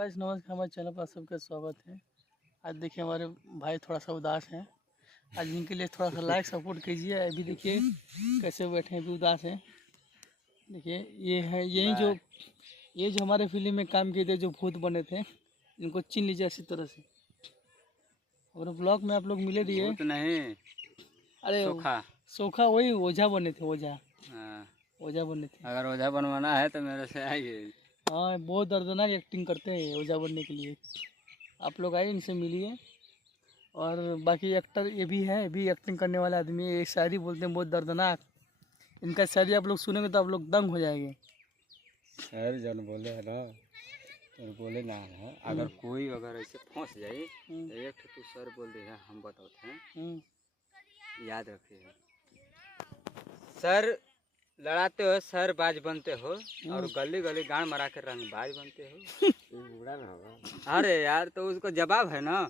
Guys नमस्कार, हमारे channel पर सबका स्वागत है। आज देखिए हमारे भाई थोड़ा सा उदास हैं। आज इनके लिए थोड़ा सा लाइक सपोर्ट कीजिए। अभी देखिए कैसे बैठे हैं, अभी उदास हैं। देखिए ये जो हमारे फिल्म में काम किए थे, जो भूत बने थे, इनको चिन्ह लीजिए अच्छी तरह से। और ब्लॉग में आप लोग मिले रहिए। भूत नहीं, अरे सोखा वही ओझा बने थे, ओझा बने थे। अगर ओझा बनवाना है तो मेरे से आइए। हाँ, बहुत दर्दनाक एक्टिंग करते हैं ओझा बनने के लिए। आप लोग आइए, इनसे मिलिए। और बाकी एक्टर ये भी है, ये भी एक्टिंग करने वाला आदमी है। ये शायरी बोलते हैं बहुत दर्दनाक। इनका शायरी आप लोग सुनेंगे तो आप लोग दंग हो जाएंगे। सर जन बोले है ना, तो बोले ना है, अगर कोई अगर ऐसे फंस जाए तो एक तो सर बोल दे हम बताते हैं, याद रखिए। सर लड़ाते हो, सर बाज बनते हो, और गली गली गांड मरा के रंग बाज बनते हो। बूढ़ा ना होगा। अरे यार, तो उसको जवाब है ना।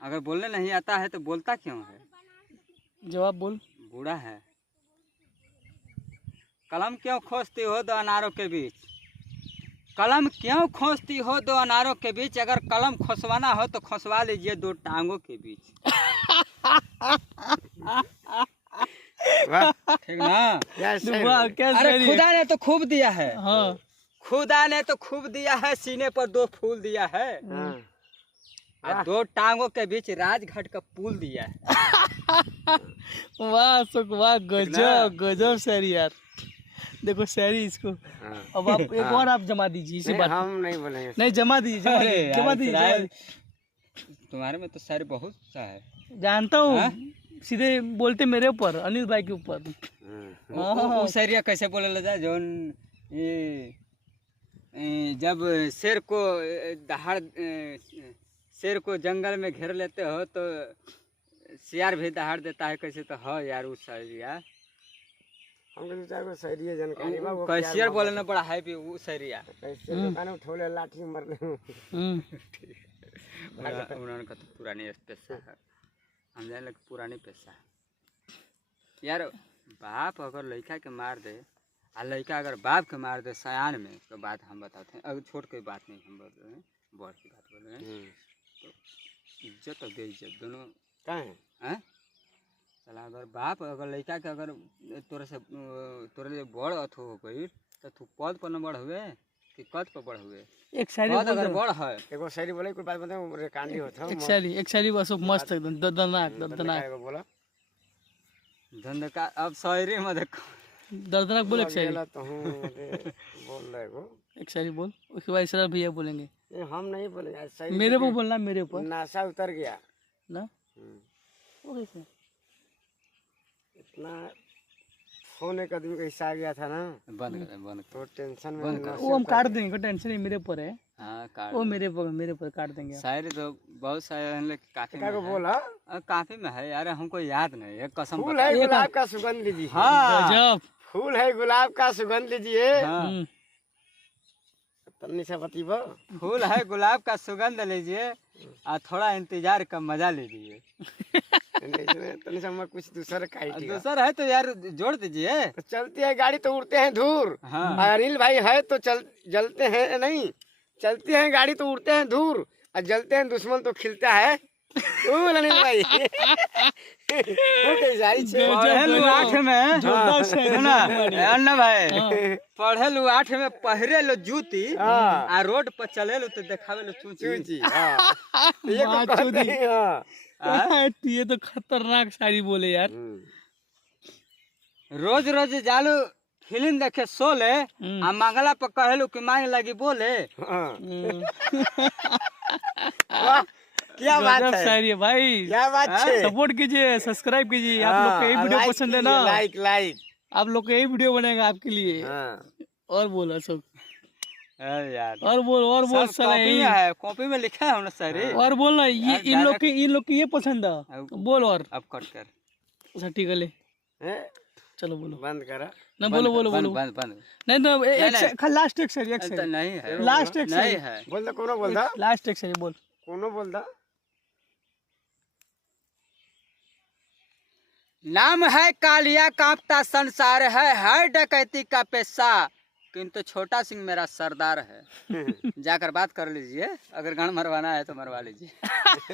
अगर बोलने नहीं आता है तो बोलता क्यों है? जवाब बोल। बूढ़ा है। कलम क्यों खोजती हो दो अनारों के बीच? कलम क्यों खोजती हो दो अनारों के बीच? अगर कलम खोसवाना हो तो खोसवा लीजिए दो टांगों के बीच। ठीक ना? अरे खुदा ने तो खूब दिया है। हाँ। खुदा ने तो खूब दिया है, सीने पर दो फूल दिया है। और दो टांगों के बीच राजघाट का पुल दिया है। वाह सुख वाह, गजब गजब शायरी यार। देखो शायरी इसको। अब आप एक और आप जमा दीजिए इसी बात। हम नहीं बोलेंगे। नहीं, जमा दीजिए, जमा दीजिए। तुम्हारे में तो शायरी बहुत सा है, जानता हूँ। सीधे बोलते मेरे ऊपर, अनिल भाई के ऊपर। वो शायरिया कैसे बोले ला जाए? जोन ये जब शेर को जंगल में घेर लेते हो तो शेर भी दहाड़ देता है। कैसे तो हो यार वो शायरिया। हमको चार को शायरिया जानकारी बा। कैसे बोले ना बड़ा है भी वो शायरिया। कैसे दुकान उठोले लाठी मार ले। उन्होंने कहा तो पुरानी पेशा है, हम जाने लगे पुरानी पेशा यार। बाप अगर लड़का के मार दे और लड़का अगर बाप के मार दे सयान में, तो बात हम बताते हैं। अगर छोट कोई बात नहीं हम बोल रहे हैं, बड़ की बात बोल रहे हैं। तो इज्जत और बेइज्जत दोनों कहाँ है? चला अगर बाप अगर लड़का के अगर तोरे लिए बड़ अथो हो गई तो तू पद पर न बढ़ हुए कि कद पर बढ़ हुए? एक शायरी अगर बड़ है, एगो शायरी बोले कोई बात बताओ, रेकांडी होता है। एक शायरी बस मस्त एकदम दर्दनाक बोला धंधका। अब शायरी में देखो दर्दनाक बोल। एक शायरी बोल रहे हो, एक शायरी बोल, उसके बाद इसरा भैया बोलेंगे। हम नहीं बोलेंगे, मेरे को बोलना, मेरे ऊपर। नासा उतर गया ना वो कैसे? इतना फोन एक आदमी का हिस्सा आ गया था ना। बंद तो टेंशन में वो हम काट देंगे, टेंशन नहीं मेरे ऊपर है। हाँ, वो मेरे ऊपर काट देंगे। शायरी तो बहुत सारे काफी में बोला, काफी में है यार, हमको याद नहीं है कसम। फूल है गुलाब का सुगंध लीजिए। हाँ, फूल है गुलाब का सुगंध लीजिए। फूल है गुलाब का सुगंध लीजिए और थोड़ा इंतजार का मजा लीजिए। कुछ दूसरा है तो यार जोड़ दीजिए। तो चलती है गाड़ी तो उड़ते हैं धूर। हाँ। अनिल भाई है तो जलते हैं नहीं, चलती है गाड़ी तो उड़ते हैं धूर, और जलते हैं दुश्मन तो खिलता है। अनिल भाई आठ में अन्ना भाई पढ़े लो 8 में, पहरे लो जूती आ रोड पर चले लो तो देखावे लो चूची। ये तो खतरनाक शायरी बोले यार। रोज रोज जालू फिल्म देखे सोले, आ मंगला पर कहलू कि मांग लगी बोले। क्या बात है शायरी भाई, क्या बात है। सपोर्ट कीजिए, सब्सक्राइब कीजिए। आप लोग को ये वीडियो पसंद है ना, लाइक आप लोग को ये वीडियो बनेगा आपके लिए। और बोल अशोक यार, और बोल साला है कॉपी में लिखा है ना शायरी। और बोल ना, ये इन लोग की ये पसंद है, बोल। और अब कट कर। अच्छा ठीक है, ले चलो बोलो। बंद करा ना, बोलो बंद नहीं तो एक लास्ट एक शायरी नहीं है, लास्ट एक नहीं है। बोल दो कोनो बोल दा, लास्ट एक शायरी बोल, कोनो बोल दा। नाम है कालिया, कांपता संसार है डकैती का पेशा। किंतु छोटा सिंह मेरा सरदार है। जाकर बात कर लीजिए, अगर गण मरवाना है तो मरवा लीजिए।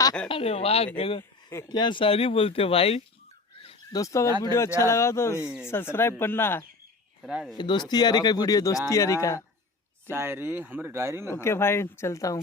अरे वाह गजब, क्या शायरी बोलते हो भाई। दोस्तों अगर वीडियो अच्छा लगा तो सब्सक्राइब करना। ये दोस्ती यारी का वीडियो, दोस्ती यारी का शायरी हमारे डायरी में। ओके भाई, चलता हूँ।